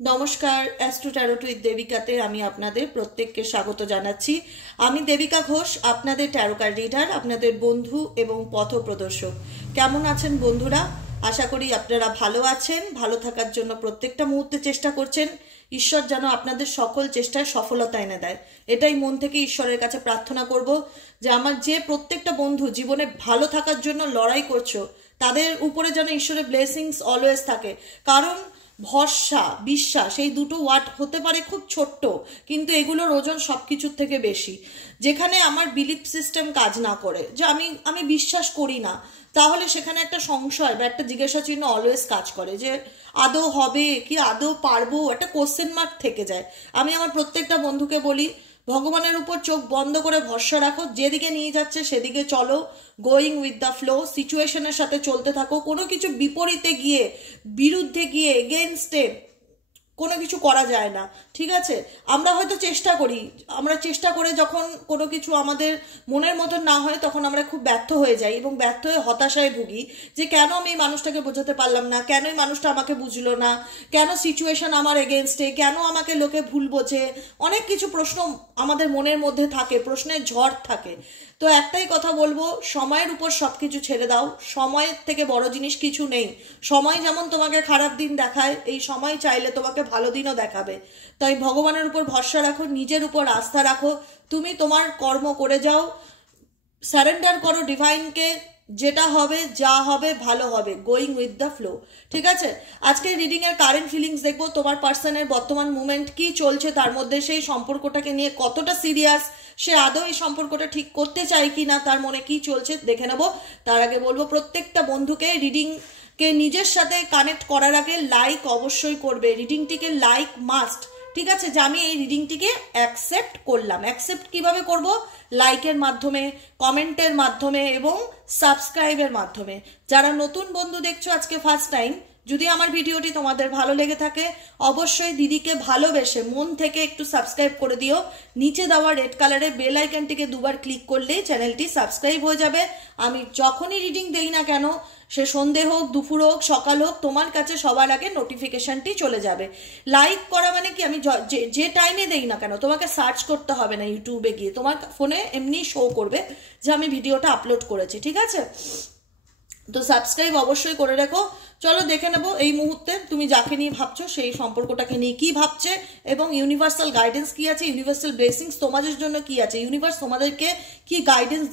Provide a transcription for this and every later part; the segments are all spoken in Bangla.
নমস্কার, অ্যাস্ট্রো ট্যারোট উইথ দেবিকাতে আমি আপনাদের প্রত্যেককে স্বাগত জানাচ্ছি। আমি দেবিকা ঘোষ, আপনাদের ট্যারো কার্ড রিডার, আপনাদের বন্ধু এবং পথপ্রদর্শক। কেমন আছেন বন্ধুরা? আশা করি আপনারা ভালো আছেন। ভালো থাকার জন্য প্রত্যেকটা মুহূর্তে চেষ্টা করছেন। ঈশ্বর যেন আপনাদের সকল চেষ্টায় সফলতা এনে দেয়, এটাই মন থেকে ঈশ্বরের কাছে প্রার্থনা করব যে আমার যে প্রত্যেকটা বন্ধু জীবনে ভালো থাকার জন্য লড়াই করছো তাদের উপরে যেন ঈশ্বরের ব্লেসিংস অলওয়েজ থাকে। কারণ ভরসা, বিশ্বাস এই দুটো ওয়ার্ড হতে পারে খুব ছোট্ট, কিন্তু এগুলোর ওজন সব কিছুর থেকে বেশি। যেখানে আমার বিলিফ সিস্টেম কাজ না করে, যে আমি বিশ্বাস করি না, তাহলে সেখানে একটা সংশয় বা একটা জিজ্ঞাসা চিহ্ন অলওয়েজ কাজ করে, যে আদৌ হবে কি, আদৌ পারবো, একটা কোশ্চেন মার্ক থেকে যায়। আমি আমার প্রত্যেকটা বন্ধুকে বলি, ভগবানের উপর চোখ বন্ধ করে ভরসা রাখো, যেদিকে নিয়ে যাচ্ছে সেদিকে চলো, গোয়িং উইথ দ্য ফ্লো, সিচুয়েশনের সাথে চলতে থাকো। কোনো কিছু বিপরীতে গিয়ে, বিরুদ্ধে গিয়ে, এগেনস্টে কোনো কিছু করা যায় না, ঠিক আছে? আমরা হয়তো চেষ্টা করি, আমরা চেষ্টা করে যখন কোনো কিছু আমাদের মনের মতন না হয় তখন আমরা খুব ব্যর্থ হয়ে যাই এবং ব্যর্থ হয়ে হতাশায় ভুগি, যে কেন আমি এই মানুষটাকে বোঝাতে পারলাম না, কেন এই মানুষটা আমাকে বুঝলো না, কেন সিচুয়েশন আমার এগেনস্টে, কেন আমাকে লোকে ভুল বোঝে। অনেক কিছু প্রশ্ন আমাদের মনের মধ্যে থাকে, প্রশ্নের ঝড় থাকে। তো একটাই কথা বলবো, সময়ের উপর সব কিছু ছেড়ে দাও। সময়ের থেকে বড় জিনিস কিছু নেই। সময় যেমন তোমাকে খারাপ দিন দেখায়, এই সময় চাইলে তোমাকে ভালো দিনও দেখাবে। তাই ভগবানের উপর ভরসা রাখো, নিজের উপর আস্থা রাখো, তুমি তোমার কর্ম করে যাও, সারেন্ডার করো ডিভাইনকে। যেটা হবে, যা হবে ভালো হবে, গোয়িং উইথ দ্য ফ্লো, ঠিক আছে? আজকে রিডিং এর কারেন্ট ফিলিংস দেখবো, তোমার পার্সনের বর্তমান মুভমেন্ট কি চলছে, তার মধ্যে সেই সম্পর্কটাকে নিয়ে কতটা সিরিয়াস, সে আদৌ এই সম্পর্কটা ঠিক করতে চায় কি না, তার মনে কি চলছে দেখে নেবো। তার আগে বলবো প্রত্যেকটা বন্ধুকে রিডিং কে নিজের সাথে কানেক্ট করার আগে লাইক অবশ্যই করবে। রিডিংটিকে লাইক মাস্ট, ঠিক আছে? যে আমি এই রিডিংটিকে অ্যাকসেপ্ট করলাম। অ্যাকসেপ্ট কিভাবে করব? লাইকের মাধ্যমে, কমেন্টের মাধ্যমে এবং সাবস্ক্রাইবের মাধ্যমে। যারা নতুন বন্ধু দেখছো আজকে ফার্স্ট টাইম, যদি আমার ভিডিওটি তোমাদের ভালো লেগে থাকে অবশ্যই দিদিকে ভালোবেসে মন থেকে একটু সাবস্ক্রাইব করে দিও। নিচে দেওয়া রেড কালারের বেল আইকনটিকে দুবার ক্লিক করলেই চ্যানেলটি সাবস্ক্রাইব হয়ে যাবে। আমি যখনই রিডিং দেই না কেন, সে সন্ধে হোক, দুপুর হোক, সকাল হোক, তোমার কাছে সবার আগে নোটিফিকেশনটি চলে যাবে। লাইক করা মানে কি, আমি যে টাইমে দেই না কেন তোমাকে সার্চ করতে হবে না, ইউটিউবে গিয়ে তোমার ফোনে এমনি শো করবে যে আমি ভিডিওটা আপলোড করেছি, ঠিক আছে? তো সাবস্ক্রাইব অবশ্যই করে রেখো। চলো দেখে নেবো এই মুহূর্তে তুমি যাকে নিয়ে ভাবছো সেই সম্পর্কটাকে নিয়ে কি ভাবছে এবং ইউনিভার্সাল গাইডেন্স কি আছে, ইউনিভার্সাল ব্লেসিংস তোমাদের জন্য কি আছে, ইউনিভার্স তোমাদেরকে কি গাইডেন্স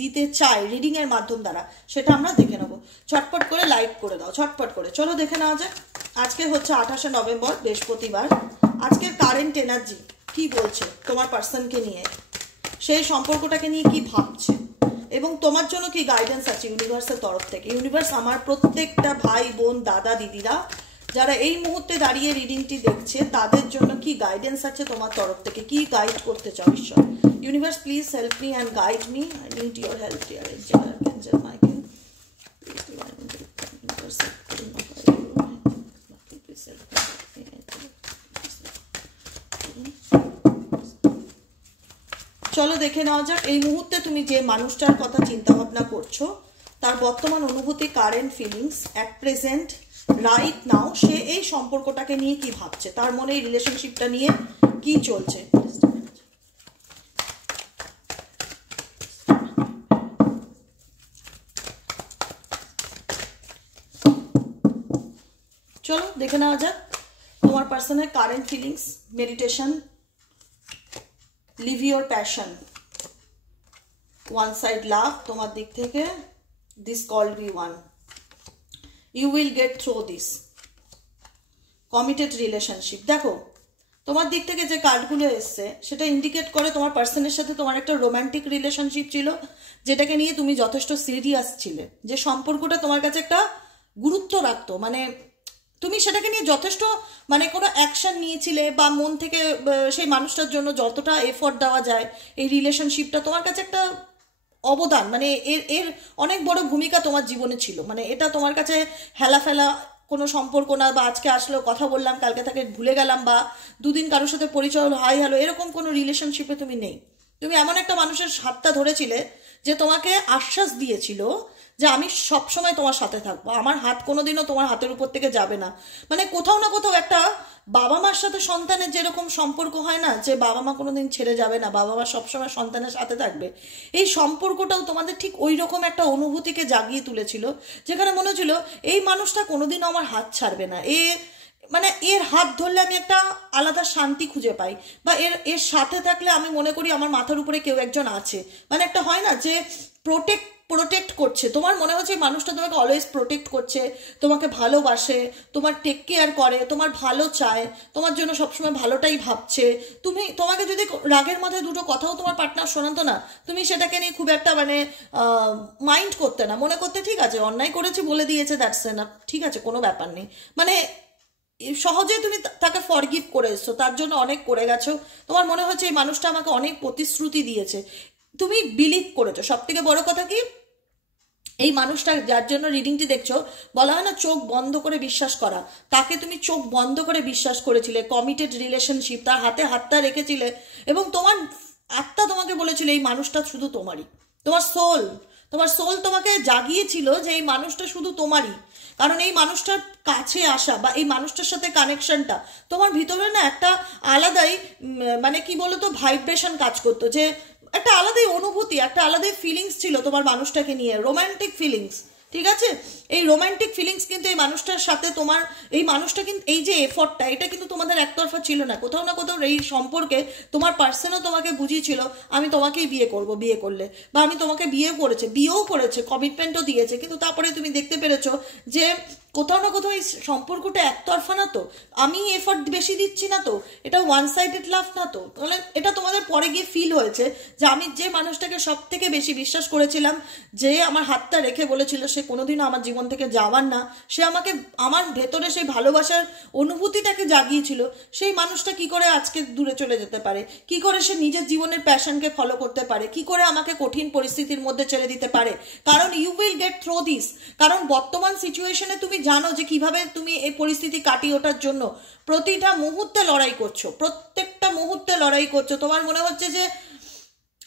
দিতে চায় রিডিং এর মাধ্যম দ্বারা, সেটা আমরা দেখে নেবো। ছটপট করে লাইক করে দাও, ছটপট করে। চলো দেখে নেওয়া যাক। আজকে হচ্ছে 28শে নভেম্বর, বৃহস্পতিবার। আজকের কারেন্ট এনার্জি কি বলছে তোমার পার্সনকে নিয়ে, সেই সম্পর্কটাকে নিয়ে কি ভাবছে এবং তোমার জন্য কি গাইডেন্স আছে ইউনিভার্সের তরফ থেকে। ইউনিভার্স আমার প্রত্যেকটা ভাই বোন, দাদা দিদিরা যারা এই মুহূর্তে দাঁড়িয়ে রিডিংটি দেখছে, তাদের জন্য কি গাইডেন্স আছে তোমার তরফ থেকে, কি গাইড করতে চাও ঈশ্বর। Universe please help me and guide me, I need your help dear angel archangel Michael, please divine universe please help me. চলো দেখে নেওয়া যাক এই মুহূর্তে তুমি যে মানুষটার কথা চিন্তা ভাবনা করছো তার বর্তমান অনুভূতি, current feelings at present right now, সে এই সম্পর্কটাকে নিয়ে কি ভাবছে, তার মনে এই রিলেশনশিপটা নিয়ে কি চলছে। চলো দেখে নেওয়া যাক তোমার পার্সনের current feelings. Meditation, live your passion, one side love তোমার দিক থেকে, this call be one, you will get through this, committed relationship. দেখো তোমার দিক থেকে যে কার্ডগুলো এসছে সেটা ইন্ডিকেট করে তোমার পার্সনের সাথে তোমার একটা রোম্যান্টিক রিলেশনশিপ ছিল, যেটাকে নিয়ে তুমি যথেষ্ট সিরিয়াস ছিলে, যে সম্পর্কটা তোমার কাছে একটা গুরুত্ব রাখতো, মানে তুমি সেটাকে নিয়ে যথেষ্ট মানে কোনো অ্যাকশন নিয়েছিলে বা মন থেকে সেই মানুষটার জন্য যতটা এফোর্ট দেওয়া যায়, এই রিলেশনশিপটা তোমার কাছে একটা অবদান, মানে এর এর অনেক বড় ভূমিকা তোমার জীবনে ছিল। মানে এটা তোমার কাছে হেলা ফেলা কোনো সম্পর্ক না, বা আজকে আসলো কথা বললাম কালকে তাকে ভুলে গেলাম, বা দুদিন কারোর সাথে পরিচয় হলো হাই হ্যালো, এরকম কোনো রিলেশনশিপে তুমি নেই। তুমি এমন একটা মানুষের হাতটা ধরেছিলে যে তোমাকে আশ্বাস দিয়েছিল যে আমি সব সময় তোমার সাথে থাকবো, আমার হাত কোনোদিনও তোমার হাতের উপর থেকে যাবে না। মানে কোথাও না কোথাও একটা বাবা মার সাথে সন্তানের যেরকম সম্পর্ক হয় না, যে বাবা মা কোনোদিন ছেড়ে যাবে না, বাবা মা সবসময় সন্তানের সাথে থাকবে, এই সম্পর্কটাও তোমাদের ঠিক ওই রকম একটা অনুভূতিকে জাগিয়ে তুলেছিল, যেখানে মনে হচ্ছিল এই মানুষটা কোনোদিনও আমার হাত ছাড়বে না, মানে এর হাত ধরলে আমি একটা আলাদা শান্তি খুঁজে পাই, বা এর সাথে থাকলে আমি মনে করি আমার মাথার উপরে কেউ একজন আছে। মানে একটা হয় না যে প্রোটেক্ট করছে, তোমার মনে হচ্ছে এই মানুষটা তোমাকে অলওয়েজ প্রোটেক্ট করছে, তোমাকে ভালোবাসে, তোমার টেক কেয়ার করে, তোমার ভালো চায়, তোমার জন্য সবসময় ভালোটাই ভাবছে। তোমাকে যদি রাগের মাথায় দুটো কথাও তোমার পার্টনার শোনাতো না, তুমি সেটাকে নিয়ে খুব একটা মানে মাইন্ড করতে না, মনে করতে ঠিক আছে অন্যায় করেছি বলে দিয়েছে, দ্যাটস এনাফ, ঠিক আছে কোনো ব্যাপার নেই। মানে সহজে তুমি তাকে ফরগিভ করে এসছো, তার জন্য অনেক করে গেছো, তোমার মনে হচ্ছে এই মানুষটা আমাকে অনেক প্রতিশ্রুতি দিয়েছে, তুমি বিলিভ করেছো। সব থেকে বড় কথা কি, এই মানুষটা যার জন্য রিডিংটি দেখছো, বলা হয় না চোখ বন্ধ করে বিশ্বাস করা, তাকে তুমি চোখ বন্ধ করে বিশ্বাস করেছিলে, কমিটেড রিলেশনশিপ, তার হাতে হাতটা রেখেছিলে, এবং তোমার আত্মা তোমাকে বলেছিল এই মানুষটা শুধু তোমারই, তোমার সোল তোমাকে জাগিয়েছিল যে এই মানুষটা শুধু তোমারই। কারণ এই মানুষটার কাছে আসা বা এই মানুষটার সাথে কানেকশনটা তোমার ভিতরে না একটা আলাদাই মানে কি বলতো ভাইব্রেশন কাজ করতো, যে একটা আলাদাই অনুভূতি, একটা আলাদাই ফিলিংস ছিল তোমার মানুষটাকে নিয়ে, রোম্যান্টিক ফিলিংস। ঠিক আছে, এই রোম্যান্টিক ফিলিংস কিন্তু এই মানুষটার সাথে তোমার, এই মানুষটা কিন্তু এই যে এফর্টটা, এটা কিন্তু তোমাদের একতরফা ছিল না, কোথাও না কোথাও এই সম্পর্কে তোমার পার্সনও তোমাকে বুঝিয়েছিল আমি তোমাকেই বিয়ে করব, বিয়ে করলে, বা আমি তোমাকে বিয়েও করেছে, কমিটমেন্টও দিয়েছে, কিন্তু তারপরে তুমি দেখতে পেরেছো যে কোথাও না কোথাও এই সম্পর্কটা একতরফা না, তো আমি এফর্ট বেশি দিচ্ছি না, তো এটা ওয়ান সাইডেড লাভ না, তো তাহলে এটা তোমাদের পরে গিয়ে ফিল হয়েছে যে আমি যে মানুষটাকে সব থেকে বেশি বিশ্বাস করেছিলাম, যে আমার হাতটা রেখে বলেছিল সে কোনোদিনও আমার জীবন থেকে যাওয়ার না, সে আমাকে আমার ভেতরে সেই ভালোবাসার অনুভূতিটাকে জাগিয়েছিল, সেই মানুষটা কি করে আজকে দূরে চলে যেতে পারে, কি করে সে নিজের জীবনের প্যাশনকে ফলো করতে পারে, কি করে আমাকে কঠিন পরিস্থিতির মধ্যে ছেড়ে দিতে পারে। কারণ you will get through this, কারণ বর্তমান সিচুয়েশনে তুমি জানো যে কিভাবে তুমি এই পরিস্থিতি কাটিয়ে ওঠার জন্য প্রতিটা মুহূর্তে লড়াই করছো, প্রত্যেকটা মুহূর্তে লড়াই করছো। তোমার মনে হচ্ছে যে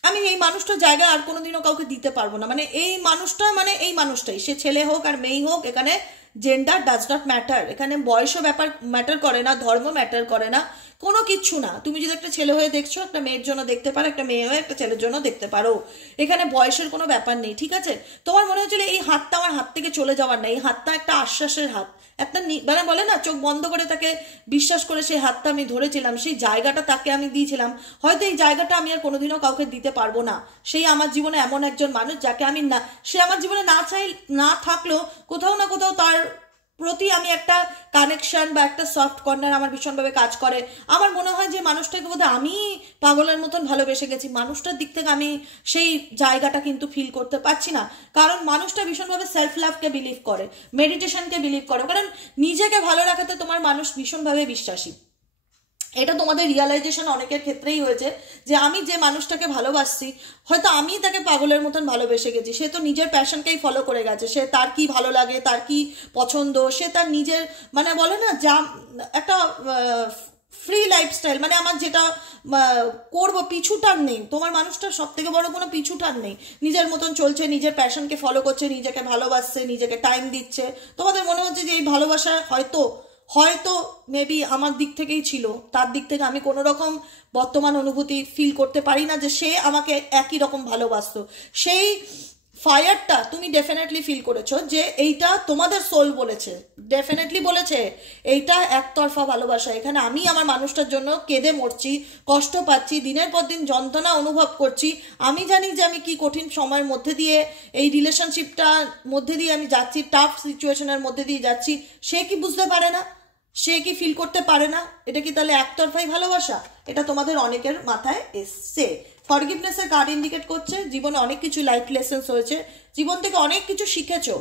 আমি এই মানুষটার জায়গা আর কোনোদিনও কাউকে দিতে পারবো না, মানে এই মানুষটাই, সে ছেলে হোক আর মেয়ে হোক, এখানে জেন্ডার ডাজ নট ম্যাটার, এখানে বয়সও ম্যাটার করে না, ধর্ম ম্যাটার করে না, কোনো কিচ্ছু না। তুমি যদি একটা ছেলে হয়ে দেখছো, একটা মেয়ের জন্য দেখতে পারো, একটা মেয়ে হয়ে একটা ছেলের জন্য দেখতে পারো, এখানে বয়সের কোনো ব্যাপার নেই। ঠিক আছে, তোমার মনে হচ্ছিল এই হাতটা আমার হাত থেকে চলে যাওয়ার না, এই হাতটা একটা আশ্বাসের হাত, একটা মানে বলে না চোখ বন্ধ করে তাকে বিশ্বাস করে সেই হাতটা আমি ধরেছিলাম, সেই জায়গাটা তাকে আমি দিয়েছিলাম, হয়তো এই জায়গাটা আমি আর কোনোদিনও কাউকে দিতে পারবো না। সেই আমার জীবনে এমন একজন মানুষ যাকে আমি না, সে আমার জীবনে না থাকলেও কোথাও না কোথাও তার প্রতি আমি একটা কানেকশন বা একটা সফট কর্নার আমার ভীষণভাবে কাজ করে। আমার মনে হয় যে মানুষটাকে বোধহয় আমি পাগলের মতন ভালোবেসে গেছি, মানুষটার দিক থেকে আমি সেই জায়গাটা কিন্তু ফিল করতে পারছি না, কারণ মানুষটা ভীষণভাবে সেলফ লাভকে বিলিভ করে, মেডিটেশনকে বিলিভ করে, কারণ নিজেকে ভালো রাখাতে তোমার মানুষ ভীষণভাবে বিশ্বাসী। এটা তোমাদের রিয়ালাইজেশন অনেকের ক্ষেত্রেই হয়েছে যে আমি যে মানুষটাকে ভালোবাসছি, হয়তো আমি তাকে পাগলের মতন ভালোবেসে গেছি, সে তো নিজের প্যাশনকেই ফলো করে গেছে, সে তার কি ভালো লাগে, তার কি পছন্দ, সে তার নিজের মানে বলে না যা একটা ফ্রি লাইফস্টাইল, মানে আমার যেটা করবো পিছুটান নেই, তোমার মানুষটার সব থেকে বড় কোনো পিছুটান নেই, নিজের মতন চলছে, নিজের প্যাশনকে ফলো করছে, নিজেকে ভালোবাসছে, নিজেকে টাইম দিচ্ছে। তোমাদের মনে হচ্ছে যে এই ভালোবাসা হয়তো মেবি আমার দিক থেকেই ছিল, তার দিক থেকে আমি কোনো রকম বর্তমান অনুভূতি ফিল করতে পারি না যে সে আমাকে একই রকম ভালোবাসতো। সেই ফায়ারটা তুমি ডেফিনেটলি ফিল করেছো যে এইটা তোমাদের সোল বলেছে, ডেফিনেটলি বলেছে এইটা একতরফা ভালোবাসা, এখানে আমি আমার মানুষটার জন্য কেঁদে মরছি, কষ্ট পাচ্ছি, দিনের পর দিন যন্ত্রণা অনুভব করছি, আমি জানি যে আমি কি কঠিন সময়ের মধ্যে দিয়ে এই রিলেশনশিপটার মধ্যে দিয়ে আমি যাচ্ছি, টাফ সিচুয়েশনের মধ্যে দিয়ে যাচ্ছি, সে কি বুঝতে পারে না, সে কি ফিল করতে পারে না? এটা কি তাহলে একতরফাই ভালোবাসা? এটা তোমাদের অনেকের মাথায় এসছে। ফরগিভনেসের কার্ড ইন্ডিকেট করছে জীবনে অনেক কিছু লাইফ লেসেন্স হয়েছে, জীবন থেকে অনেক কিছু শিখেছো,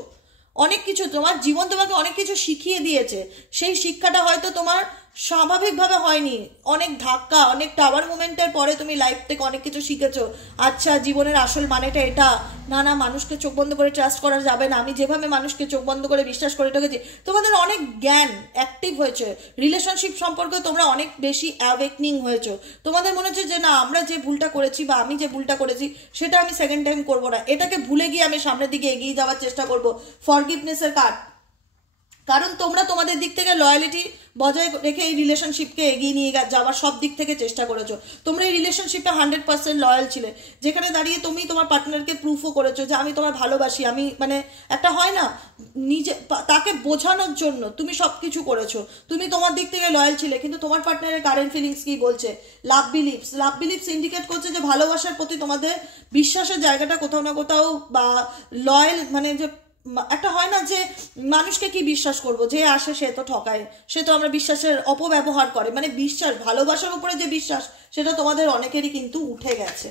অনেক কিছু তোমার জীবন তোমাকে অনেক কিছু শিখিয়ে দিয়েছে, সেই শিক্ষাটা হয়তো তোমার স্বাভাবিকভাবে হয়নি, অনেক ধাক্কা, অনেক টাওয়ার মুভমেন্টের পরে তুমি লাইফ থেকে অনেক কিছু শিখেছো। আচ্ছা, জীবনের আসল মানেটা এটা না, না মানুষকে চোখ বন্ধ করে ট্রাস্ট করা যাবে না, আমি যেভাবে মানুষকে চোখ বন্ধ করে বিশ্বাস করে ঠকেছি। তোমাদের অনেক জ্ঞান অ্যাক্টিভ হয়েছে, রিলেশনশিপ সম্পর্কে তোমরা অনেক বেশি অ্যাওয়েকনিং হয়েছো। তোমাদের মনে হচ্ছে যে না, আমরা যে ভুলটা করেছি বা আমি যে ভুলটা করেছি সেটা আমি সেকেন্ড টাইম করবো না, এটাকে ভুলে গিয়ে আমি সামনের দিকে এগিয়ে যাওয়ার চেষ্টা করবো। ফরগিভনেসের কারণ তোমরা তোমাদের দিক থেকে লয়ালিটি বজায় রেখে এই রিলেশনশিপকে এগিয়ে নিয়ে যাওয়ার সব দিক থেকে চেষ্টা করেছো। তোমরা এই রিলেশনশিপে 100% লয়াল ছিলে, যেখানে দাঁড়িয়ে তুমি তোমার পার্টনারকে প্রুফও করেছো যে আমি তোমায় ভালোবাসি। আমি মানে একটা হয় না, নিজে তাকে বোঝানোর জন্য তুমি সব কিছু করেছো, তুমি তোমার দিক থেকে লয়াল ছিলে। কিন্তু তোমার পার্টনারের কারেন্ট ফিলিংস কি বলছে? লাভ বিলিভস ইন্ডিকেট করছে যে ভালোবাসার প্রতি তোমাদের বিশ্বাসের জায়গাটা কোথাও না কোথাও, বা লয়াল মানে যে একটা হয় না যে মানুষকে কি বিশ্বাস করব, যে আসে সে তো ঠকায়, সে তো আমরা বিশ্বাসের অপব্যবহার করে, মানে বিশ্বাস ভালোবাসার উপরে যে বিশ্বাস সেটা তোমাদের অনেকেরই কিন্তু উঠে গেছে,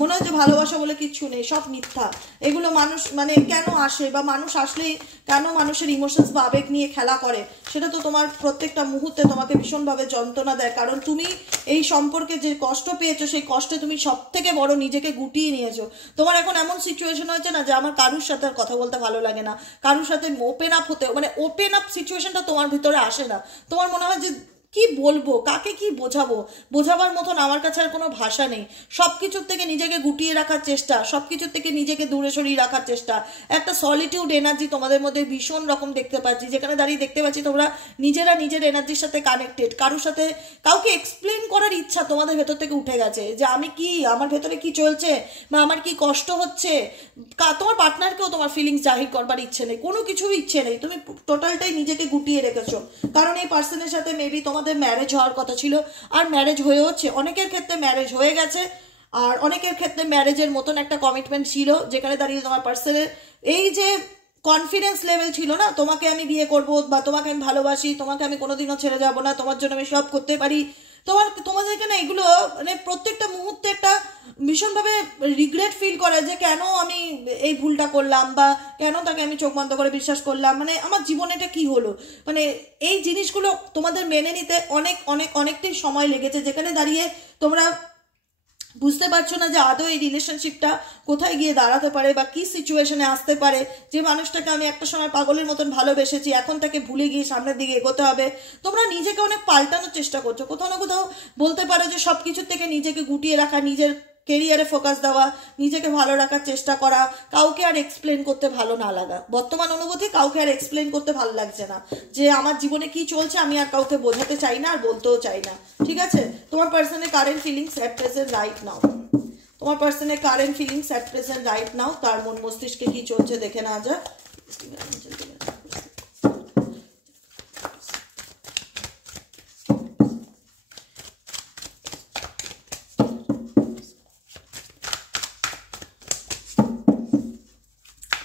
মনে হয় যে ভালোবাসা বলে কিচ্ছু নেই, সব মিথ্যা। এগুলো মানুষ মানে কেন আসে, বা মানুষ আসলেই কেন মানুষের ইমোশনস বা আবেগ নিয়ে খেলা করে, সেটা তো তোমার প্রত্যেকটা মুহূর্তে তোমাকে ভীষণভাবে যন্ত্রণা দেয়। কারণ তুমি এই সম্পর্কে যে কষ্ট পেয়েছো, সেই কষ্টে তুমি সব থেকে বড় নিজেকে গুটিয়ে নিয়েছো। তোমার এখন এমন সিচুয়েশন হয়েছে না যে আমার কারুর সাথে আর কথা বলতে ভালো লাগে না, কারুর সাথে ওপেন আপ হতে, মানে ওপেন আপ সিচুয়েশনটা তোমার ভিতরে আসে না। তোমার মনে হয় যে কি বলবো, কাকে কি বোঝাবো, বোঝাবার মতন আমার কাছে আর কোনো ভাষা নেই। সবকিছুর থেকে নিজেকে গুটিয়ে রাখার চেষ্টা, সবকিছুর থেকে নিজেকে দূরে সরিয়ে রাখার চেষ্টা, একটা সলিটিউড এনার্জি তোমাদের মধ্যে ভীষণ রকম দেখতে পাচ্ছি, যেখানে দাঁড়িয়ে দেখতে পাচ্ছি তোমরা নিজেরা নিজের এনার্জির সাথে কানেক্টেড। কারোর সাথে কাউকে এক্সপ্লেন করার ইচ্ছা তোমাদের ভেতর থেকে উঠে গেছে, যে আমি কি, আমার ভেতরে কি চলছে, বা আমার কি কষ্ট হচ্ছে। তোমার পার্টনারকেও তোমার ফিলিংস জাহির করবার ইচ্ছে নেই, কোনো কিছুই ইচ্ছে নেই, তুমি টোটালটাই নিজেকে গুটিয়ে রেখেছো। কারণ এই পার্সনের সাথে মেবি তোমাদের ম্যারেজ হওয়ার কথা ছিল, আর ম্যারেজ হয়ে হচ্ছে, অনেকের ক্ষেত্রে ম্যারেজ হয়ে গেছে, আর অনেকের ক্ষেত্রে ম্যারেজের মতন একটা কমিটমেন্ট ছিল, যেখানে দাঁড়িয়ে তোমার পার্সনের এই যে কনফিডেন্স লেভেল ছিল না, তোমাকে আমি বিয়ে করব, বা তোমাকে আমি ভালোবাসি, তোমাকে আমি কোনোদিনও ছেড়ে যাব না, তোমার জন্য আমি সব করতে পারি, তোমাদের এখানে এগুলো মানে প্রত্যেকটা মুহূর্তে একটা ভীষণভাবে রিগ্রেট ফিল করে যে কেন আমি এই ভুলটা করলাম, বা কেন তাকে আমি চোখ বন্ধ করে বিশ্বাস করলাম, মানে আমার জীবনে এটা কি হলো। মানে এই জিনিসগুলো তোমাদের মেনে নিতে অনেকটাই সময় লেগেছে, যেখানে দাঁড়িয়ে তোমরা বুঝতে পারছো না যে আদৌ এই রিলেশনশিপটা কোথায় গিয়ে দাঁড়াতে পারে, বা কি সিচুয়েশনে আসতে পারে। যে মানুষটাকে আমি একটা সময় পাগলের মতন ভালোবেসেছি, এখন তাকে ভুলে গিয়ে সামনের দিকে এগোতে হবে। তোমরা নিজেকে অনেক পাল্টানোর চেষ্টা করছো, কোথাও না কোথাও বলতে পারো যে সব কিছুর থেকে নিজেকে গুটিয়ে রাখা, নিজের কেরিয়ারে ফোকাস দেওয়া, নিজেকে ভালো রাখার চেষ্টা করা, কাউকে আর এক্সপ্লেন করতে ভালো না লাগা। বর্তমান অনুভূতি কাউকে আর এক্সপ্লেন করতে ভালো লাগছে না, যে আমার জীবনে কি চলছে আমি আর কাউকে বোঝাতে চাই না, আর বলতেও চাই না। ঠিক আছে, তোমার পার্সনের current feelings at present right নাও, তোমার পার্সনের current feelings at present right নাও, তার মন মস্তিষ্কে কি চলছে দেখে না যাক।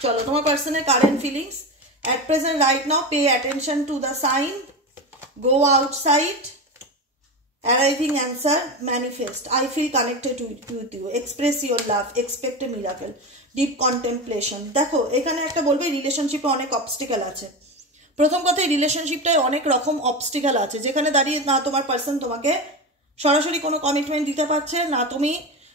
চলো, তোমার পার্সনের current feelings at present right now, pay attention to the sign, go outside, arriving answer, manifest, I feel connected with you, express your love, expect a miracle, deep contemplation। দেখো এখানে একটা বলবে রিলেশনশিপে অনেক অবস্টিকেল আছে। প্রথম কথা, এই রিলেশনশিপটায় অনেক রকম অবস্টিকেল আছে, যেখানে দাঁড়িয়ে না তোমার পার্সন তোমাকে সরাসরি কোনো কমিটমেন্ট দিতে পারছে না, তুমি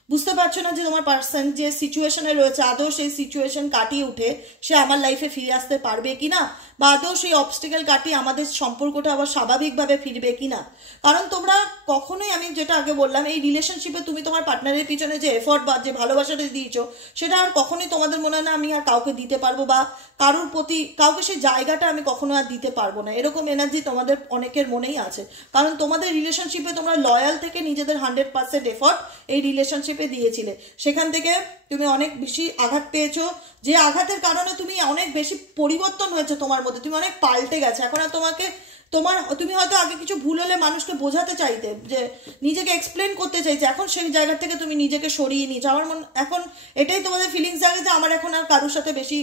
বুঝতে পারছো না যে তোমার পার্সন যে সিচুয়েশনে রয়েছে আদৌ সেই সিচুয়েশন কাটিয়ে উঠে সে আমার লাইফে ফিরে আসতে পারবে কিনা, বা আদৌ সেই অবস্টিকেল কাটিয়ে আমাদের সম্পর্কটা আবার স্বাভাবিকভাবে ফিরবে কিনা। কারণ তোমরা কখনোই, আমি যেটা আগে বললাম, এই রিলেশনশিপে তুমি তোমার পার্টনারের পিছনে যে এফোর্ট বা যে ভালোবাসাটা দিয়েছো, সেটা আর কখনোই তোমাদের মনে হয় না আমি আর কাউকে দিতে পারবো, বা কারোর প্রতি কাউকে সেই জায়গাটা আমি কখনো আর দিতে পারবো না, এরকম এনার্জি তোমাদের অনেকের মনেই আছে। কারণ তোমাদের রিলেশনশিপে তোমরা লয়াল থেকে নিজেদের 100% এফোর্ট এই রিলেশনশিপে দিয়েছিলে, সেখান থেকে তুমি অনেক বেশি আঘাত পেয়েছো, যে আঘাতের কারণে তুমি অনেক বেশি পরিবর্তন হয়েছে তোমার মধ্যে, তুমি অনেক পাল্টে গেছে। এখন আর তুমি হয়তো আগে কিছু ভুল হলে মানুষকে বোঝাতে চাইতে, যে নিজেকে এক্সপ্লেন করতে চাইছে, এখন সেই জায়গা থেকে তুমি নিজেকে সরিয়ে নিয়েছো। আমার এখন এটাই তোমাদের ফিলিংস জাগে যে আমার এখন আর কারোর সাথে বেশি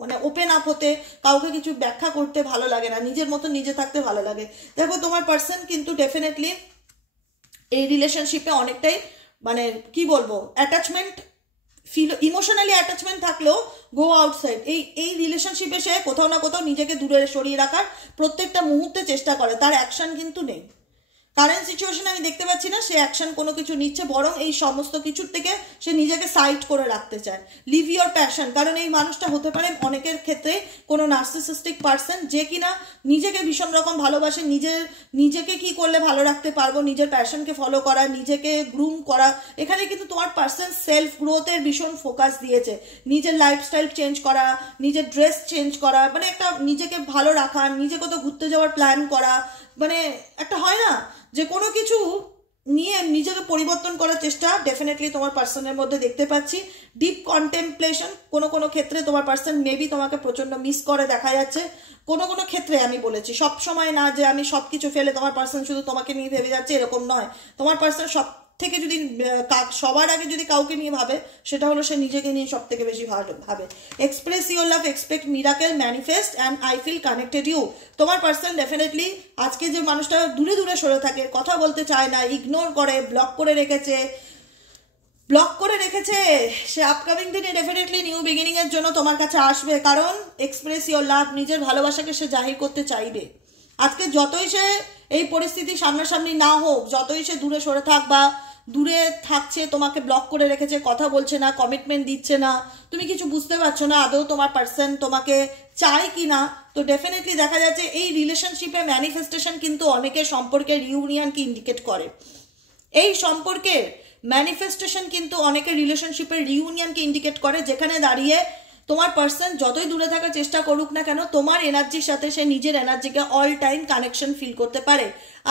মানে ওপেন আপ হতে, কাউকে কিছু ব্যাখ্যা করতে ভালো লাগে না, নিজের মতো নিজে থাকতে ভালো লাগে। দেখো তোমার পার্সন কিন্তু ডেফিনেটলি এই রিলেশনশিপে অনেকটাই মানে কি বলবো অ্যাটাচমেন্ট ইমোশনালি অ্যাটাচমেন্ট থাকলেও গো আউটসাইড। এই রিলেশনশিপে সে কোথাও না কোথাও নিজেকে দূরে সরিয়ে রাখার প্রত্যেকটা মুহূর্তে চেষ্টা করে, তার অ্যাকশন কিন্তু নেই। কারেন্ট সিচুয়েশনে আমি দেখতে পাচ্ছি না সে অ্যাকশন কোনো কিছু নিচ্ছে, বরং এই সমস্ত কিছুর থেকে সে নিজেকে সাইড করে রাখতে চায়। লিভ ইয়োর প্যাশন, কারণ এই মানুষটা হতে পারে অনেকের ক্ষেত্রে কোনো নার্সিসিস্টিক পার্সন, যে কিনা নিজেকে ভীষণ রকম ভালোবাসে, নিজেকে কি করলে ভালো রাখতে পারবো, নিজের প্যাশনকে ফলো করা, নিজেকে গ্রুম করা। এখানে কিন্তু তোমার পার্সন সেলফ গ্রোথের ভীষণ ফোকাস দিয়েছে, নিজের লাইফস্টাইল চেঞ্জ করা, নিজের ড্রেস চেঞ্জ করা, মানে একটা নিজেকে ভালো রাখা, নিজে কোথাও ঘুরতে যাওয়ার প্ল্যান করা, মানে একটা হয় না যে কোনো কিছু নিয়ে নিজেকে পরিবর্তন করার চেষ্টা ডেফিনেটলি তোমার পার্সনের মধ্যে দেখতে পাচ্ছি। ডিপ কন্টেম্পলেশন, কোনো ক্ষেত্রে তোমার পার্সন মেবি তোমাকে প্রচন্ড মিস করে দেখা যাচ্ছে। কোনো ক্ষেত্রে আমি বলেছি, সব সময় না যে আমি সব কিছু ফেলে তোমার পার্সন শুধু তোমাকে নিয়ে ভেবে যাচ্ছে, এরকম নয়। তোমার পার্সন সব থেকে যদি সবার আগে যদি কাউকে নিয়ে ভাবে, সেটা হলো সে নিজেকে নিয়ে সব থেকে বেশি ভাবে। Express your love, expect miracle, manifest and I feel connected you. তোমার পার্সন ডেফিনেটলি আজকে যে মানুষটা দূরে দূরে সরে থাকে, কথা বলতে চায় না, ইগনোর করে, ব্লক করে রেখেছে, সে আপকামিং দিনে ডেফিনেটলি নিউ বিগিনিং এর জন্য তোমার কাছে আসবে, কারণ এক্সপ্রেস ইউর লাভ, নিজের ভালোবাসাকে সে জাহির করতে চাইবে। আজকে যতই সে এই পরিস্থিতি সামনাসামনি না হোক, যতই সে দূরে সরে থাক বা দূরে থাকছে, তোমাকে ব্লক করে রেখেছে, কথা বলছে না, কমিটমেন্ট দিচ্ছে না, তুমি কিছু বুঝতে পারছো না আদৌ তোমার পার্সন তোমাকে চায় কি না, তো ডেফিনেটলি দেখা যাচ্ছে এই রিলেশনশিপে ম্যানিফেস্টেশন কিন্তু অনেকের সম্পর্কের রিউনিয়নকে ইন্ডিকেট করে। এই সম্পর্কের ম্যানিফেস্টেশন কিন্তু অনেকের রিলেশনশিপের রিউনিয়নকে ইন্ডিকেট করে, যেখানে দাঁড়িয়ে তোমার পার্সন যতই দূরে থাকার চেষ্টা করুক না কেন, তোমার এনার্জির সাথে সে নিজের এনার্জিকে অল টাইম কানেকশন ফিল করতে পারে।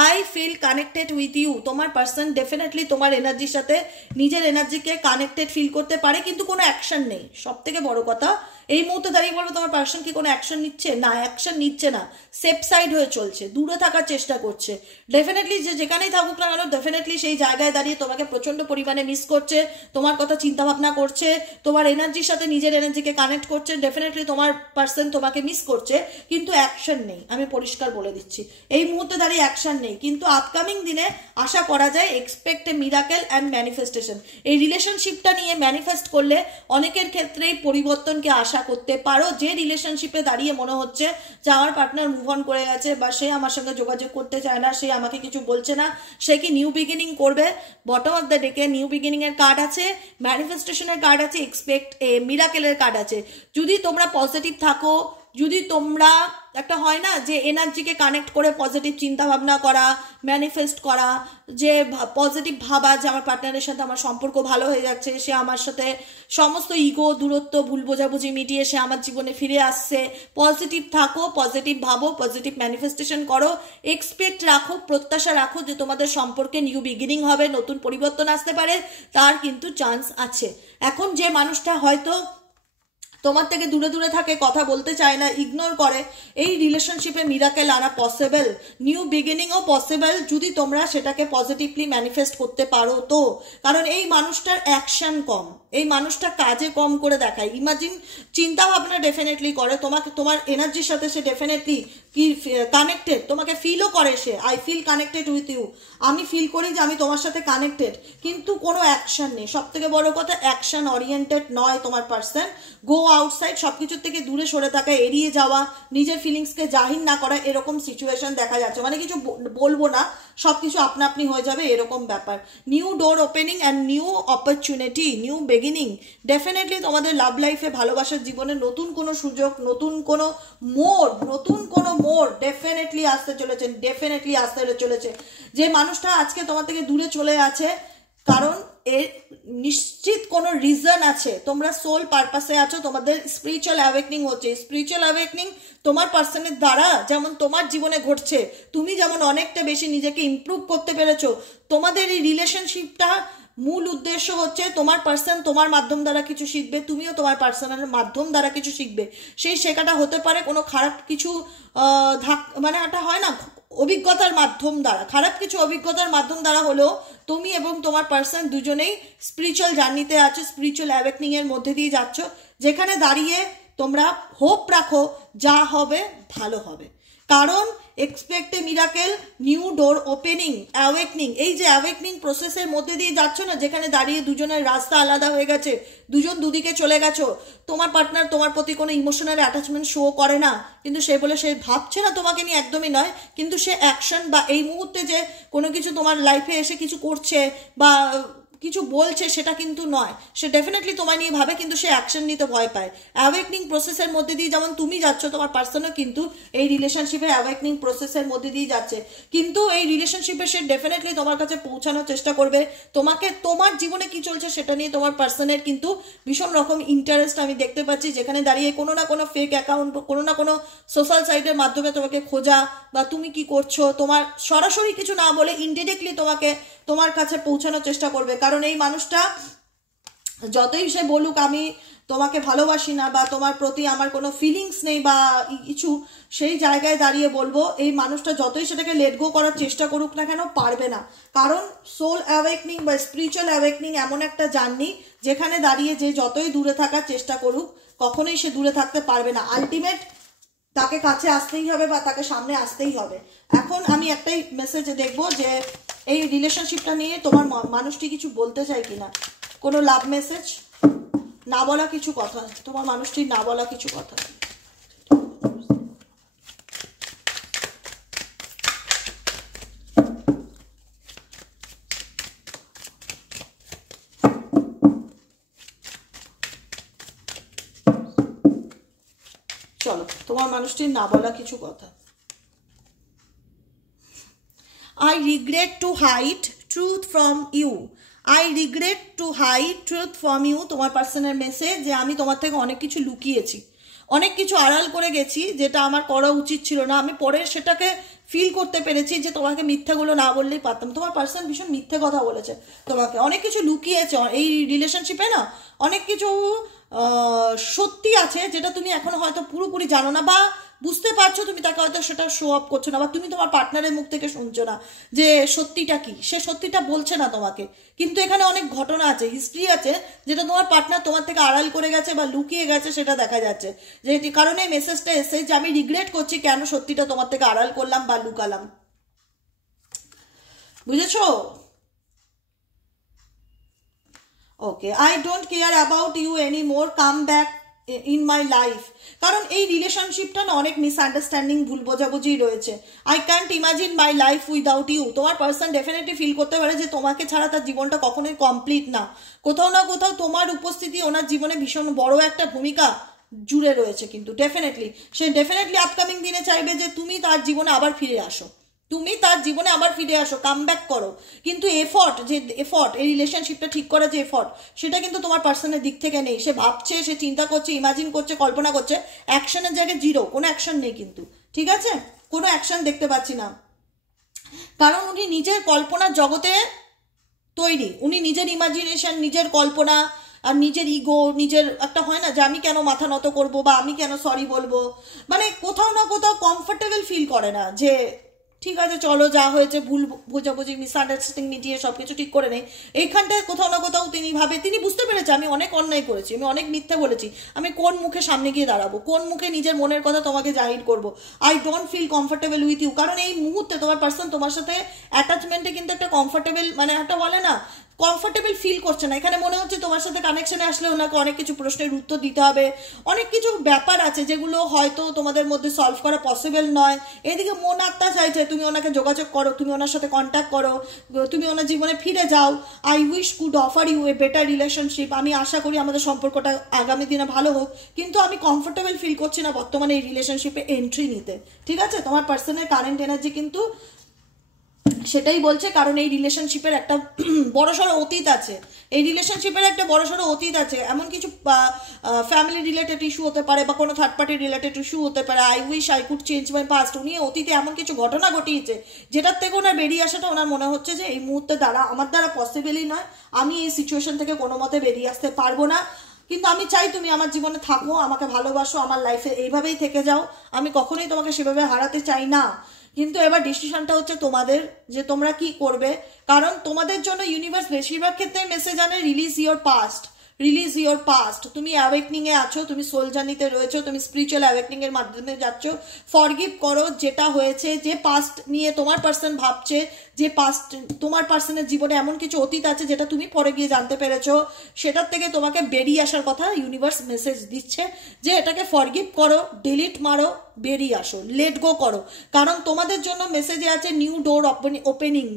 I feel connected with you. তোমার পার্সন ডেফিনেটলি তোমার এনার্জির সাথে নিজের এনার্জিকে কানেক্টেড ফিল করতে পারে, কিন্তু কোনো অ্যাকশন নেই। সব থেকে বড় কথা, এই মুহূর্তে দাঁড়িয়ে বলবো তোমার পার্সন কি কোনো অ্যাকশন নিচ্ছে? না, অ্যাকশন নিচ্ছে না, সেফ সাইড হয়ে চলছে, দূরে থাকার চেষ্টা করছে। ডেফিনেটলি যেখানেই থাকুক না কেন, ডেফিনেটলি সেই জায়গায় দাঁড়িয়ে তোমাকে প্রচন্ড পরিমাণে মিস করছে, তোমার কথা চিন্তা ভাবনা করছে, তোমার এনার্জির সাথে নিজের এনার্জিকে কানেক্ট করছে। ডেফিনেটলি তোমার পার্সন তোমাকে মিস করছে, কিন্তু অ্যাকশন নেই। আমি পরিষ্কার বলে দিচ্ছি, এই মুহূর্তে দাঁড়িয়ে অ্যাকশন নেই, কিন্তু আপকামিং দিনে আশা করা যায় expect A miracle and manifestation. এই রিলেশনশিপটা নিয়ে ম্যানিফেস্ট করলে অনেকের ক্ষেত্রেই পরিবর্তনকে আশা করতে পারো। যে রিলেশনশিপে দাঁড়িয়ে মনে হচ্ছে যে আমার পার্টনার মুভ অন করে গেছে, বা সে আমার সঙ্গে যোগাযোগ করতে চায় না, সে আমাকে কিছু বলছে না, সে কি নিউ বিগিনিং করবে? বটম অফ দ্য ডেকে নিউ বিগিনিং এর কার্ড আছে, ম্যানিফেস্টেশনের কার্ড আছে, এক্সপেক্ট এ মিরাকেলের কার্ড আছে। যদি তোমরা পজিটিভ থাকো, যদি তোমরা একটা হয় না যে এনার্জিকে কানেক্ট করে পজিটিভ চিন্তা ভাবনা করা, ম্যানিফেস্ট করা, যে পজিটিভ ভাবা যে আমার পার্টনারের সাথে আমার সম্পর্ক ভালো হয়ে যাচ্ছে, সে আমার সাথে সমস্ত ইগো, দূরত্ব, ভুল বোঝাবুঝি মিটিয়ে সে আমার জীবনে ফিরে আসছে। পজিটিভ থাকো, পজিটিভ ভাবো, পজিটিভ ম্যানিফেস্টেশন করো, এক্সপেক্ট রাখো, প্রত্যাশা রাখো যে তোমাদের সম্পর্কে নিউ বিগিনিং হবে, নতুন পরিবর্তন আসতে পারে, তার কিন্তু চান্স আছে। এখন যে মানুষটা হয়তো তোমার থেকে দূরে দূরে থাকে, কথা বলতে চায় না, ইগনোর করে, এই রিলেশনশিপে মিরাকেল আনা পসিবল, নিউ বিগিনিংও পসিবল, যদি তোমরা সেটাকে পজিটিভলি ম্যানিফেস্ট করতে পারো তো। কারণ এই মানুষটার অ্যাকশন কম, এই মানুষটা কাজে কম করে দেখায়, ইমাজিন চিন্তা ভাবনা ডেফিনেটলি করে, তোমার এনার্জির সাথে সে ডেফিনেটলি কি কানেক্টেড, তোমাকে ফিলও করে সে, I feel connected with you, আমি ফিল করি যে আমি তোমার সাথে কানেক্টেড, কিন্তু কোনো অ্যাকশন নেই। সব থেকে বড় কথা, অ্যাকশন ওরিয়েন্টেড নয় তোমার পার্সন। গো আউটসাইড, সবকিছুর থেকে দূরে সরে থাকা, এড়িয়ে যাওয়া, নিজের ফিলিংসকে জাহির না করা, এরকম সিচুয়েশন দেখা যাচ্ছে। মানে কিছু বলবো না, সবকিছু আপনা আপনি হয়ে যাবে, এরকম ব্যাপার। New door opening and new opportunity, new beginning. Definitely তোমাদের লাভ লাইফে, ভালোবাসার জীবনে নতুন কোনো সুযোগ, নতুন কোনো মোড় ডেফিনেটলি আসতে চলেছে। যে মানুষটা আজকে তোমার থেকে দূরে চলে আছে, কারণ এর নিশ্চিত কোনো রিজন আছে। তোমরা সোল পারপাসে আছো, তোমাদের স্পিরিচুয়াল অ্যাওয়েকনিং হচ্ছে। স্পিরিচুয়াল অ্যাওয়েকনিং তোমার পার্সনের দ্বারা যেমন তোমার জীবনে ঘটছে, তুমি যেমন অনেকটা বেশি নিজেকে ইমপ্রুভ করতে পেরেছো, তোমাদের এই রিলেশনশিপটা মূল উদ্দেশ্য হচ্ছে তোমার পার্সন তোমার মাধ্যম দ্বারা কিছু শিখবে, তুমিও তোমার পার্সনের মাধ্যম দ্বারা কিছু শিখবে। সেই শেখাটা হতে পারে কোনো খারাপ কিছু মানে একটা হয় না অভিজ্ঞতার মাধ্যম দ্বারা, খারাপ কিছু অভিজ্ঞতার মাধ্যম দ্বারা হলেও তুমি এবং তোমার পার্সন দুজনেই স্পিরিচুয়াল জার্নিতে আছো, স্পিরিচুয়াল অ্যাওয়েকনিং এর মধ্যে দিয়ে যাচ্ছ, যেখানে দাঁড়িয়ে তোমরা হোপ রাখো যা হবে ভালো হবে। কারণ এক্সপেক্ট এ মিরাকেল, নিউ ডোর ওপেনিং, অ্যাওয়েকনিং। এই যে অ্যাওয়েকনিং প্রসেসের মধ্যে দিয়ে যাচ্ছ না, যেখানে দাঁড়িয়ে দুজনের রাস্তা আলাদা হয়ে গেছে, দুজন দুদিকে চলে গেছো, তোমার পার্টনার তোমার প্রতি কোনো ইমোশনাল অ্যাটাচমেন্ট শো করে না, কিন্তু সে বলে সে ভাবছে না তোমাকে নিয়ে, একদমই নয়, কিন্তু সে অ্যাকশন বা এই মুহূর্তে যে কোনো কিছু তোমার লাইফে এসে কিছু করছে বা কিছু বলছে সেটা কিন্তু নয়, সে ডেফিনেটলি তোমায় নিয়ে ভাবে, কিন্তু সে অ্যাকশন নিতে ভয় পায়। অ্যাওয়েকনিং প্রসেসের মধ্যে দিয়ে যেমন তুমি যাচ্ছ, তোমার পার্সনও কিন্তু এই রিলেশনশিপে অ্যাওয়েকনিং প্রসেসের মধ্যে দিয়ে যাচ্ছে, কিন্তু এই রিলেশনশিপে সে ডেফিনেটলি তোমার কাছে পৌঁছানোর চেষ্টা করবে। তোমাকে, তোমার জীবনে কি চলছে সেটা নিয়ে তোমার পার্সনের কিন্তু ভীষণ রকম ইন্টারেস্ট আমি দেখতে পাচ্ছি, যেখানে দাঁড়িয়ে কোনো না কোনো ফেক অ্যাকাউন্ট, কোনো না কোনো সোশ্যাল সাইটের মাধ্যমে তোমাকে খোঁজা বা তুমি কি করছো, তোমার সরাসরি কিছু না বলে ইনডিরেক্টলি তোমাকে তোমার কাছে পৌঁছানোর চেষ্টা করবে। কারণ এই মানুষটা যতই সে বলুক আমি তোমাকে ভালোবাসি না বা তোমার প্রতি আমার কোনো ফিলিংস নেই বা কিছু, সেই জায়গায় দাঁড়িয়ে বলবো এই মানুষটা যতই সেটাকে লেট গো করার চেষ্টা করুক না কেন, পারবে না। কারণ সোল অ্যাওয়েকনিং বা স্পিরিচুয়াল অ্যাওয়েকনিং এমন একটা জার্নি যেখানে দাঁড়িয়ে যে যতই দূরে থাকার চেষ্টা করুক কখনোই সে দূরে থাকতে পারবে না। আলটিমেট তাকে কাছে আসতেই হবে বা তাকে সামনে আসতেই হবে। এখন আমি একটাই মেসেজ দেখবো যে এই রিলেশনশিপটা নিয়ে তোমার মানুষটি কিছু বলতে চাই কিনা, কোনো লাভ মেসেজ, না বলা কিছু কথা, তোমার মানুষটির না বলা কিছু কথা। চলো, তোমার মানুষটির না বলা কিছু কথা। I regret to hide truth from you. I regret to hide truth from you. তোমার পার্সোনাল মেসেজ যে আমি তোমার থেকে অনেক কিছু লুকিয়েছি, অনেক কিছু আড়াল করে গেছি যেটা আমার করা উচিত ছিল না। আমি পরে সেটাকে ফিল করতে পেরেছি যে তোমাকে মিথ্যাগুলো না বললেই পারতাম। তোমার পার্সন ভীষণ মিথ্যে কথা বলেছে তোমাকে, অনেক কিছু লুকিয়েছে এই রিলেশনশিপে না, অনেক কিছু সত্যি আছে যেটা তুমি এখনো হয়তো পুরোপুরি জানো না বা বুঝতে পারছো, তুমি তাকে হয়তো সেটা শো অফ করছো না বা তুমি তোমার পার্টনারের মুখ থেকে শুনছো না যে সত্যিটা কি, সে সত্যিটা বলছে না তোমাকে। কিন্তু এখানে অনেক ঘটনা আছে, হিস্ট্রি আছে যেটা তোমার পার্টনার তোমার থেকে আড়াল করে গেছে বা লুকিয়ে গেছে, সেটা দেখা যাচ্ছে। যে কারণে এই মেসেজটা এসে যে আমি রিগ্রেট করছি কেন সত্যিটা তোমার থেকে আড়াল করলাম বা লুকালাম। বুঝেছো? Okay, I don't care about you any more, come back in my life. কারণ এই রিলেশনশিপটা না অনেক মিসআন্ডারস্ট্যান্ডিং, ভুল বোঝাবুঝি রয়েছে। I can't imagine my life without you. তোমার পার্সন ডেফিনেটলি ফিল করতে পারে যে তোমাকে ছাড়া তার জীবনটা কখনোই কমপ্লিট না। কোথাও না কোথাও তোমার উপস্থিতি ওনার জীবনে ভীষণ বড় একটা ভূমিকা জুড়ে রয়েছে, কিন্তু ডেফিনেটলি সে ডেফিনেটলি আপকামিং দিনে চাইবে যে তুমি তার জীবনে আবার ফিরে আসো, তুমি তার জীবনে আবার ফিরে আসো, কাম ব্যাক করো। কিন্তু এফর্ট, যে এফর্ট এই রিলেশনশিপটা ঠিক করার যে এফর্ট, সেটা কিন্তু তোমার পার্সনের দিক থেকে নেই। সে ভাবছে, সে চিন্তা করছে, ইমাজিন করছে, কল্পনা করছে, অ্যাকশনের জায়গায় জিরো, কোনো অ্যাকশন নেই কিন্তু। ঠিক আছে, কোনো অ্যাকশন দেখতে পাচ্ছি না, কারণ উনি নিজের কল্পনার জগতে তৈরি, উনি নিজের ইমাজিনেশন, নিজের কল্পনা আর নিজের ইগো, নিজের একটা হয় না যে আমি কেন মাথা নত করবো বা আমি কেন সরি বলবো, মানে কোথাও না কোথাও কমফর্টেবল ফিল করে না যে ঠিক আছে চলো যা হয়েছে ভুল বোঝাবুঝি মিসআন্ডারস্ট্যান্ডিং মিটিয়ে সবকিছু ঠিক করে নেই। এইখানটায় কোথাও না কোথাও তিনি ভাবে, তিনি বুঝতে পেরেছে আমি অনেক অন্যায় করেছি, আমি অনেক মিথ্যা বলেছি, আমি কোন মুখে সামনে গিয়ে দাঁড়াবো, কোন মুখে নিজের মনের কথা তোমাকে জাহির করবো। I don't feel comfortable with you. কারণ এই মুহূর্তে তোমার পার্সন তোমার সাথে অ্যাটাচমেন্টে কিন্তু একটা কমফর্টেবল, মানে একটা বলে না কমফর্টেবল ফিল করছে না। এখানে মনে হচ্ছে তোমার সাথে কানেকশনে আসলে ওনাকে অনেক কিছু প্রশ্নের উত্তর দিতে হবে, অনেক কিছু ব্যাপার আছে যেগুলো হয়তো তোমাদের মধ্যে সলভ করা পসিবল নয়। এদিকে মন আত্মা চাইছে তুমি ওনাকে যোগাযোগ করো, তুমি ওনার সাথে কন্ট্যাক্ট করো, তুমি ওনার জীবনে ফিরে যাও। I wish could offer you a better relationship. আমি আশা করি আমাদের সম্পর্কটা আগামী দিনে ভালো হোক, কিন্তু আমি কমফর্টেবল ফিল করছি না বর্তমানে এই রিলেশনশিপে এন্ট্রি নিতে। ঠিক আছে, তোমার পার্সনের কারেন্ট এনার্জি কিন্তু সেটাই বলছে, কারণ এই রিলেশনশিপের একটা বড়সড় অতীত আছে, এই রিলেশনশিপের একটা বড়সড় অতীত আছে। এমন কিছু ফ্যামিলি রিলেটেড ইস্যু হতে পারে বা কোনো থার্ড পার্টি রিলেটেড ইস্যু হতে পারে। I wish I could change my past. উনি অতীতে এমন কিছু ঘটনা ঘটিয়েছে যেটার থেকে ওনার বেরিয়ে আসাটা ওনার মনে হচ্ছে যে এই মুহূর্তে আমার দ্বারা পসিবলই নয়, আমি এই সিচুয়েশন থেকে কোনো মতে বেরিয়ে আসতে পারবো না। কিন্তু আমি চাই তুমি আমার জীবনে থাকো, আমাকে ভালোবাসো, আমার লাইফে এইভাবেই থেকে যাও, আমি কখনোই তোমাকে সেভাবে হারাতে চাই না। কিন্তু এবার ডিসিশনটা হচ্ছে তোমাদের, যে তোমরা কি করবে। কারণ তোমাদের জন্য ইউনিভার্স বেশিরভাগ ক্ষেত্রে মেসেজ আনে release your past, release your past. তুমি অ্যাওয়েকনিং এ আছো, তুমি সোল জার্নিতে রয়েছো, তুমি স্পিরিচুয়াল অ্যাওয়েকনিং এর মাধ্যমে যাচ্ছ। ফরগিভ করো যেটা হয়েছে, যে পাস্ট নিয়ে তোমার পার্সন ভাবছে, যে পাস্ট তোমার পার্সনের জীবনে এমন কিছু অতীত আছে যেটা তুমি পরে গিয়ে জানতে পেরেছো, সেটার থেকে তোমাকে বেরিয়ে আসার কথা ইউনিভার্স মেসেজ দিচ্ছে যে এটাকে ফরগিভ করো, ডিলিট মারো, বেরিয়ে আসো, লেট গো করো। কারণ তোমাদের জন্য মেসেজে আছে নিউ ডোর ওপেনিং।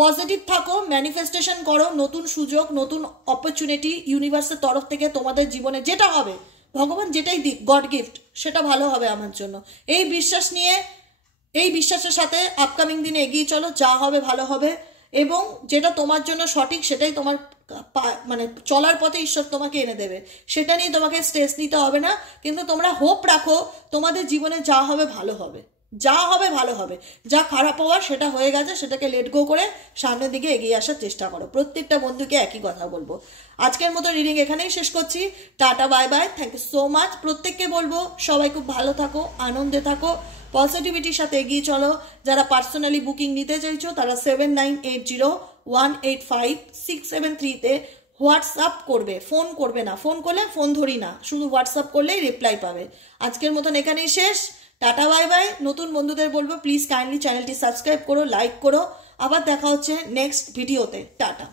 পজিটিভ থাকো, ম্যানিফেস্টেশন করো, নতুন সুযোগ, নতুন অপরচুনিটি ইউনিভার্সের তরফ থেকে তোমাদের জীবনে যেটা হবে, ভগবান যেটাই দিক, গড গিফট, সেটা ভালো হবে আমার জন্য। এই বিশ্বাস নিয়ে, এই বিশ্বাসের সাথে আপকামিং দিনে এগিয়ে চলো, যা হবে ভালো হবে। এবং যেটা তোমার জন্য সঠিক সেটাই তোমার মানে চলার পথে ঈশ্বর তোমাকে এনে দেবে, সেটা নিয়ে তোমাকে স্ট্রেস নিতে হবে না। কিন্তু তোমরা হোপ রাখো তোমাদের জীবনে যা হবে ভালো হবে, যা হবে ভালো হবে। যা খারাপ হওয়ার সেটা হয়ে গেছে, সেটাকে লেট গো করে সামনের দিকে এগিয়ে আসার চেষ্টা করো। প্রত্যেকটা বন্ধুকে একই কথা বলবো। আজকের মতো রিডিং এখানেই শেষ করছি। Tata, bye bye, thank you so much. প্রত্যেককে বলবো সবাই খুব ভালো থাকো, আনন্দে থাকো, পজিটিভিটির সাথে এগিয়ে চলো। যারা পার্সোনালি বুকিং নিতে চাইছো তারা 7980185673 হোয়াটসঅ্যাপ করবে, ফোন করবে না। ফোন করলে ফোন ধরি না, শুধু হোয়াটসঅ্যাপ করলেই রিপ্লাই পাবে। আজকের মতন এখানেই শেষ। Tata, bye by. নতুন বন্ধুদের বলবো প্লিজ কাইন্ডলি চ্যানেলটি সাবস্ক্রাইব করো, লাইক করো। আবার দেখা হচ্ছে নেক্সট ভিডিওতে। টাটা।